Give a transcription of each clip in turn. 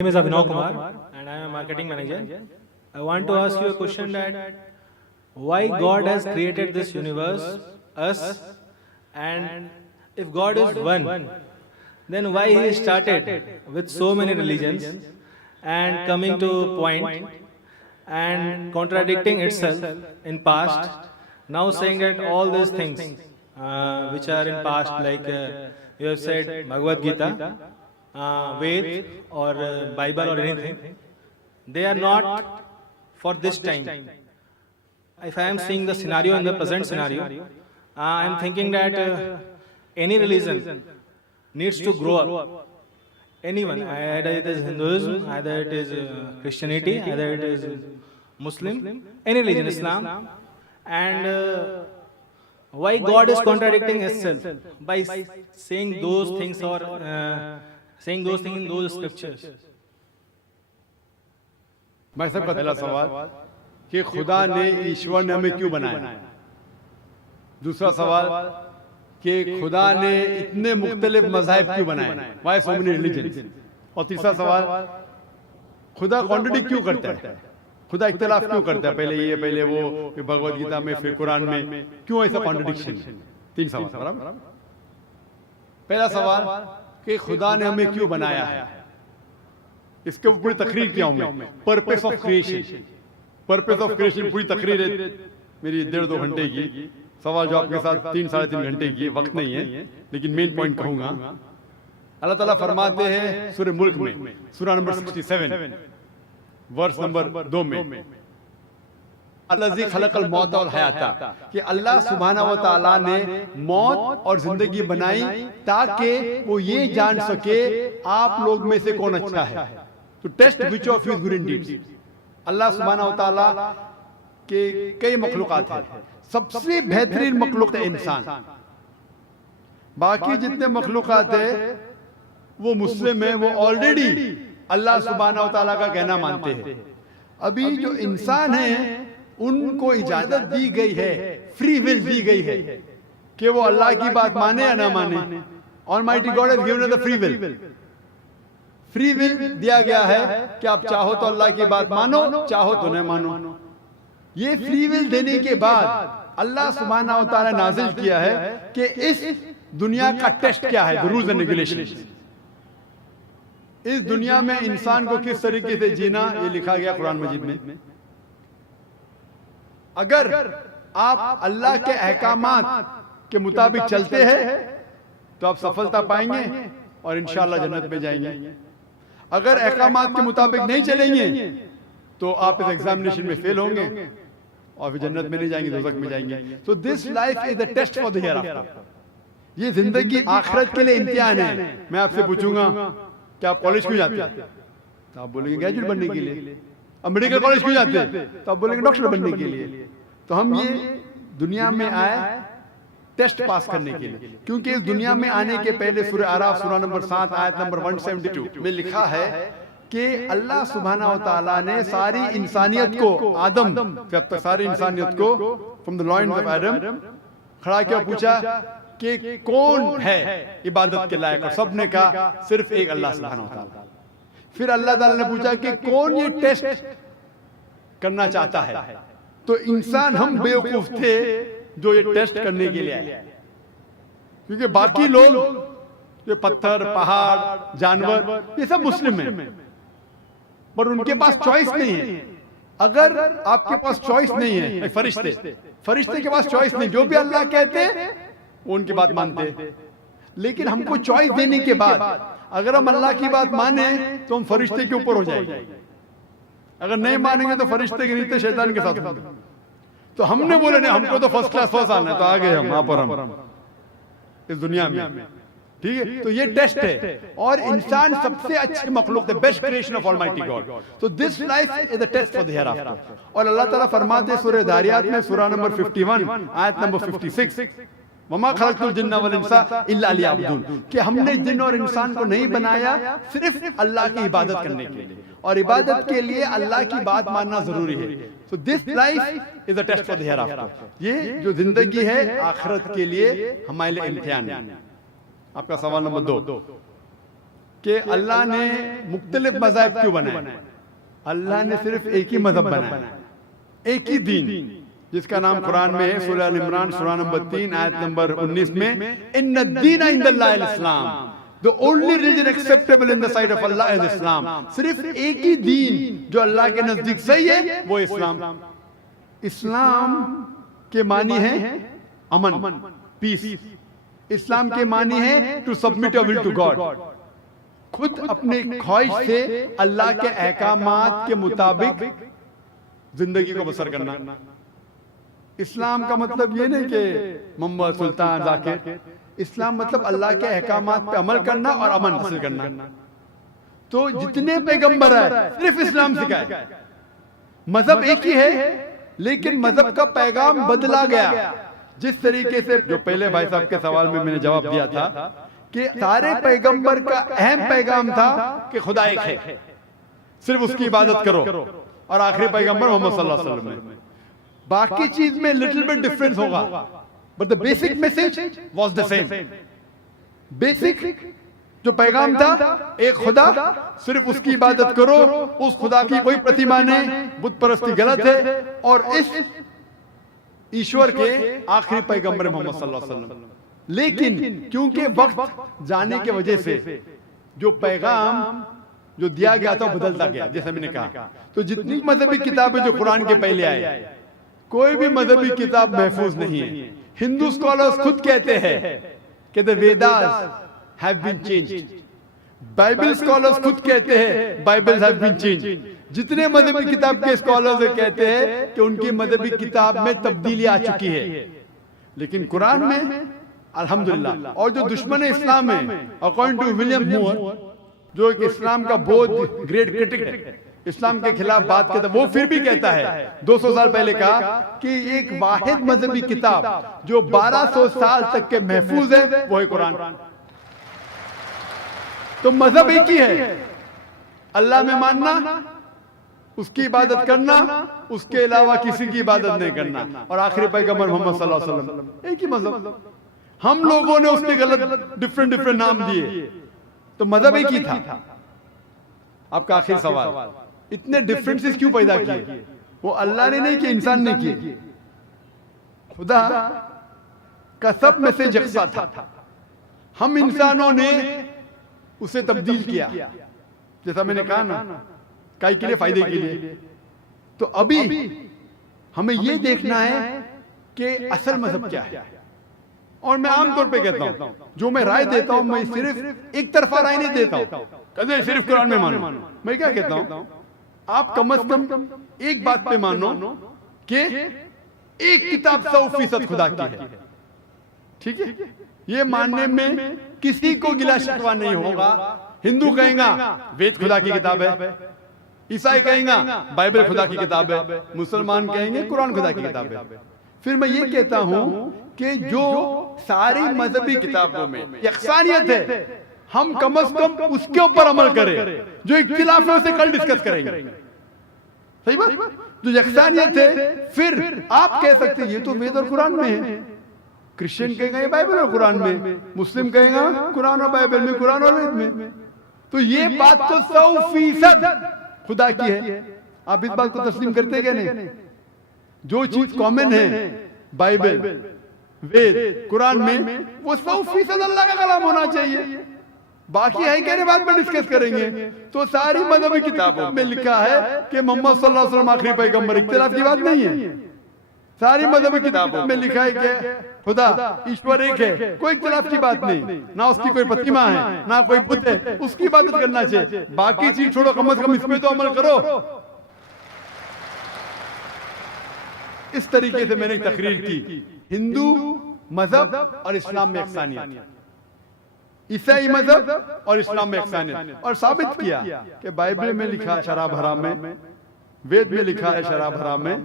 My name is Abhinav Kumar and I am a marketing manager. I want to ask you a question that why God has created this universe, us, and if God is one, then why He started with so many religions and coming to a point and contradicting itself in past, now saying that all these things which are in past, like you have said Bhagavad Gita, Ved or Bible or anything, they are not for this time. If I am seeing the scenario in the present scenario, I am thinking that any religion needs to grow up. Anyone, either it is Hinduism, either it is Christianity, either it is Muslim, any religion, Islam, and why God is contradicting Himself by saying those things or saying those things in those scriptures. भाई साहब का पहला सवाल कि खुदा ने ईश्वर ने हमें क्यों बनाया। दूसरा सवाल कि खुदा ने इतने मुख्तलिफ मज़ाहिब क्यों बनाए, वाई सो मेनी रिलीजन्स। और तीसरा सवाल खुदा कॉन्ट्रडिक्ट क्यों करता है, खुदा इख्तिलाफ क्यों करता है, पहले ये पहले वो, फिर भगवद गीता में, फिर कुरान में, क्यों ऐसा कॉन्ट्रडिक्शन। तीन सवाल बराबर। पहला सवाल कि खुदा ने हमें क्यों बनाया है, इसके ऊपर पूरी तकरीर किया हूं मैं। Purpose of creation, purpose of creation पूरी तकरीर है मेरी 1.5-2 घंटे की। सवाल जवाब के साथ 3-3.5 घंटे की वक्त नहीं है, लेकिन मेन पॉइंट कहूंगा। अल्लाह ताला फरमाते हैं सूरह मुल्क में, सूरह नंबर 67 वर्स नंबर 2 में, अल्लाज़ी खलक़ल मौत वल हयाता, कि अल्लाह सुब्हानहू व तआला ने मौत और जिंदगी बनाई ताकि वो ये जान सके आप लोग में से कौन अच्छा है, to test which of his good deeds. अल्लाह सुब्हानहू व तआला के कई मखलूक़ात हैं, सबसे बेहतरीन मखलूक है इंसान। बाकी जितने मखलूक़ात है वो मुस्लिम है, वो ऑलरेडी अल्लाह सुब्हानहू व तआला का कहना मानते हैं। अभी जो इंसान है उनको इजाजत दी गई है, फ्री विल दी गई है कि वो अल्लाह की बात माने या ना माने। Almighty God has given us the free will. Free will दिया गया है कि आप चाहो तो अल्लाह की बात मानो, चाहो तो न मानो। ये फ्री विल देने के बाद अल्लाह सुब्हानहू व तआला नाजिल किया है कि इस दुनिया का टेस्ट क्या है, द रूल्स एंड रेगुलेशंस। इस दुनिया में इंसान को किस तरीके से जीना, ये लिखा गया कुरान मजीद में। अगर आप अल्लाह के अहकामात के मुताबिक चलते हैं तो आप सफलता पाएंगे और इंशाअल्लाह जन्नत में जाएंगे। अगर अहकामात के मुताबिक नहीं चलेंगे तो आप इस एग्जामिनेशन में फेल होंगे और फिर जन्नत में नहीं जाएंगे, दोज़ख में जाएंगे। So this life is the test for the hereafter. ये जिंदगी आखिरत के लिए इम्तिहान है। मैं आपसे पूछूंगा कि आप कॉलेज क्यों जाते हैं, तो आप बोलेंगे ग्रेजुएट बनने के लिए। अब मेडिकल कॉलेज क्यों जाते हैं, तो आप बोलेंगे डॉक्टर बनने के लिए। तो हम ये दुनिया में आए टेस्ट पास करने के लिए, क्योंकि इस दुनिया में आने के पहले सूरह आराफ सूरह नंबर 7 आयत नंबर 172 में लिखा है कि अल्लाह सुब्हानहू व तआला ने सारी इंसानियत को, आदम जब तक सारी इंसानियत को फ्रॉम द लॉइन्स ऑफ आदम खड़ा किया, पूछा कि कौन है इबादत के लायक, और सबने कहा सिर्फ एक अल्लाह सुब्हानहू व तआला। फिर अल्लाह ताला ने पूछा कि कौन ये टेस्ट करना चाहता है, तो इंसान हम बेवकूफ थे जो ये टेस्ट करने के लिए आए, क्योंकि बाकी लोग जो पत्थर, पहाड़, जानवर, ये सब मुस्लिम हैं, पर उनके पास चॉइस नहीं है। अगर आपके पास चॉइस नहीं है, फरिश्ते के पास चॉइस नहीं, जो भी अल्लाह कहते वो उनकी बात मानते। लेकिन हमको चॉइस देने के बाद अगर हम अल्लाह की बात माने तो हम फरिश्ते के ऊपर हो जाएंगे, अगर नहीं मानेंगे तो फरिश्ते के नीचे शैतान के साथ होंगे। तो हमने बोले नहीं, हमको तो फर्स्ट क्लास फर्स्ट आना है, तो आ गए हम वहां पर, हम इस दुनिया में। ठीक है, तो ये टेस्ट है, और इंसान सबसे अच्छी मखलूक है, best creation of almighty God. तो this life is the test for the hereafter. और अल्लाह ताला फरमाते हैं सूरह दारियात में सूरह नंबर 51 आयत नंबर 56, वमा खलक़तुल जिन्ना वल इंसा इल्ला लियअबुदून, कि हमने जिन और इंसान को नहीं बनाया सिर्फ अल्लाह की इबादत करने के लिए, और इबादत के लिए अल्लाह की बात मानना जरूरी है। So this life is a test for the hereafter. ये जो जिंदगी है आखिरत के लिए हमारे लिए इम्तिहान है। आपका सवाल नंबर 2, कि अल्लाह ने मुख्तलिफ मज़हब क्यों बनाए। अल्लाह ने सिर्फ एक ही मजहब बनाया, एक ही दीन, जिसका नाम कुरान में है, सूरह अल इमरान सूरह नंबर 3 आयत नंबर 19 में, इन्नद-दीन इंदल्लाहिल इस्लाम, the only religion acceptable in the sight of Allah is Islam. सिर्फ एक ही दीन जो अल्लाह के नजदीक सही है वो इस्लाम। इस्लाम के मानी है अमन, पीस। इस्लाम के मानी है to submit your will to God, खुद अपने ख्वाहिश से अल्लाह के अहकामात के मुताबिक जिंदगी को बसर करना। इस्लाम का मतलब ये नहीं कि मोहम्मद सुल्तान जाकिर, इस्लाम मतलब अल्लाह के अहकामात पे अमल करना और अमन हासिल करना। तो जितने पैगंबर है सिर्फ इस्लाम सिखाए, मजहब एक ही है लेकिन मजहब का पैगाम बदला गया। जिस तरीके से जो पहले भाई साहब के सवाल में मैंने जवाब दिया था कि सारे पैगंबर का अहम पैगाम था कि खुदा एक है, सिर्फ उसकी इबादत करो, और आखिरी पैगंबर मोहम्मद सल्लल्लाहु अलैहि वसल्लम है। बाकी चीज में लिटिल बिट डिफरेंस होगा, but the basic message was the same. Basic जो पैगाम था, एक खुदा, सिर्फ उसकी इबादत करो, उस खुदा की कोई प्रतिमा नहीं, बुत परस्ती गलत है, और इस ईश्वर के आखिरी पैगंबर मोहम्मद सल्लल्लाहु अलैहि वसल्लम। लेकिन क्योंकि वक्त जाने की वजह से जो पैगाम जो दिया गया था बदलता गया, जैसे मैंने कहा। तो जितनी मजहबी किताबें जो कुरान के पहले आए, कोई भी मजहबी किताब महफूज नहीं है। हिंदू स्कॉलर्स खुद कहते हैं कि the Vedas have been changed, Bible scholars खुद कहते हैं बाइबल हैव बीन चेंज्ड। जितने मजहबी किताब के स्कॉलर्स कहते हैं कि उनकी मजहबी किताब में तब्दीली आ चुकी है, लेकिन कुरान में अल्हम्दुलिल्लाह। और जो दुश्मन इस्लाम है, अकॉर्डिंग टू विलियम मूर, जो एक इस्लाम का बहुत ग्रेट क्रिटिक है, इस्लाम के खिलाफ बात करता, वो फिर भी कहता है 200 साल पहले कहा कि एक वाहिद मजहबी किताब जो 1200 साल तक के महफूज है वो है कुरान। तो मजहब एक ही है, अल्लाह में मानना, उसकी इबादत करना, उसके अलावा किसी की इबादत नहीं करना, और आखिरी पैगंबर मोहम्मद सल्लल्लाहु अलैहि वसल्लम, एक ही मजहब। हम लोगों ने उसके गलत डिफरेंट नाम दिए, तो मजहब एक ही था। आपका आखिरी सवाल, इतने डिफरेंसेस क्यों पैदा किए? वो अल्लाह ने नहीं किए, इंसान ने किए। खुदा का सब मैसेज यकसा था, हम इंसानों ने उसे तब्दील किया, जैसा मैंने कहा ना, काई के लिए, फायदे के लिए। तो अभी हमें यह देखना है कि असल मजहब क्या है। और मैं आमतौर पे कहता हूं, जो मैं राय देता हूं, मैं सिर्फ एक तरफा राय नहीं देता हूं, कदे सिर्फ कुरान में मानो। मैं क्या कहता हूं, आप कम से कम एक बात पे मानो कि एक किताब 100% खुदा की है, ठीक है? ये मानने में किसी को गिला शिकवा नहीं होगा। हिंदू कहेगा वेद खुदा की किताब है, ईसाई कहेगा बाइबल खुदा की किताब है, मुसलमान कहेंगे कुरान खुदा की किताब है। फिर मैं ये कहता हूं कि जो सारी मजहबी किताबों में यकसानियत है, हम कम से कम उसके ऊपर अमल करें। जो इख्तिलाफ है उसे कल डिस्कस करेंगे, सही बात। जो यकसानियत है, फिर आप कह सकते हैं ये तो वेद और कुरान में है, क्रिश्चियन कहेगा ये बाइबल और कुरान में, मुस्लिम कहेगा कुरान और बाइबल में, कुरान और वेद में। तो ये बात तो 100% खुदा की है। आप इस बात को तस्लीम करते क्या नहीं? जो चीज कॉमन है बाइबल, वेद, कुरान में, वो 100% अल्लाह का कलाम होना चाहिए। बाकी है कहने बात पर डिस्कस करेंगे। तो सारी मजहबी किताबों में लिखा है कि मोहम्मद सल्लल्लाहु अलैहि वसल्लम आखिरी पैगंबर, इख्तिलाफ की बात नहीं है। सारी मजहबी किताबों में लिखा है कि खुदा ईश्वर एक है, कोई इख्तिलाफ की बात नहीं, ना उसकी कोई प्रतिमा है, ना कोई बुत है, उसकी इबादत करना चाहिए। बाकी चीज छोड़ो, कम से कम इसमें तो अमल करो। इस तरीके से मैंने तकरीर की, हिंदू मजहब और इस्लाम में यकसानियत, ईसाई मजहब और इस्लाम में यकसानियत, और साबित किया कि बाइबल में लिखा है शराब हराम है, वेद में लिखा है शराब हराम है,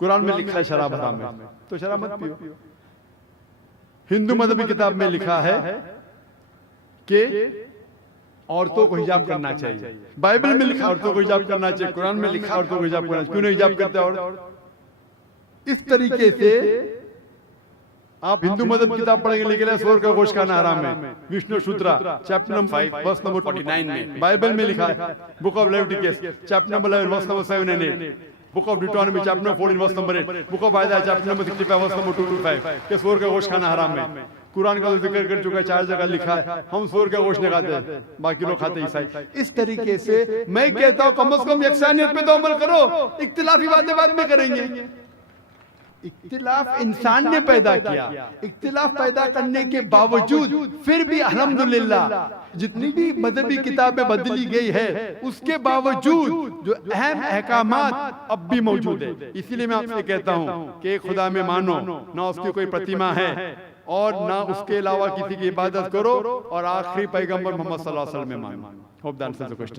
कुरान में लिखा है शराब हराम है, तो शराब मत पियो। हिंदू मजहबी किताब में लिखा है कि औरतों को हिजाब करना चाहिए, बाइबल में लिखा औरतों को हिजाब करना चाहिए, कुरान में लिखा औरतों को हिजाब करना चाहिए, क्यों नहीं हिजाब करते? और इस तरीके से आप हिंदू मदद किताब पढ़ेंगे, लिखा है सूअर का गोश्त खाना हराम है, Vishnu Sutra chapter number 5 verse number 49 में। बाइबल में लिखा है book of Leviticus chapter number 11 verse number 7 and 8, book of Deuteronomy chapter number 14 verse number 8, book of Isaiah chapter number 65 verse number 2 to 5 के सूअर का गोश्त खाना हराम है। कुरान का तो जिक्र कर चुका है, 4 जगह लिखा है हम सूअर का गोश्त नहीं खाते, बाकी लोग खाते ईसाई। इस तरीके से मैं कहता हूं कम से कम यकसानियत पे तो अमल करो, इख्तिलाफी बातें बाद में करेंगे। इख्तिलाफ इंसान ने पैदा किया, इख्तिलाफ पैदा करने के बावजूद फिर भी अल्हम्दुलिल्लाह जितनी भी मजहबी किताबें बदली गई है उसके बावजूद जो अहम अहकामात अब भी मौजूद है। इसीलिए मैं आपसे कहता हूं कि एक खुदा में मानो, ना उसकी कोई प्रतिमा है और ना उसके अलावा किसी की इबादत करो, और आखिरी पैगंबर मोहम्मद सल्लल्लाहु अलैहि वसल्लम में मानो। Hope that answers the question.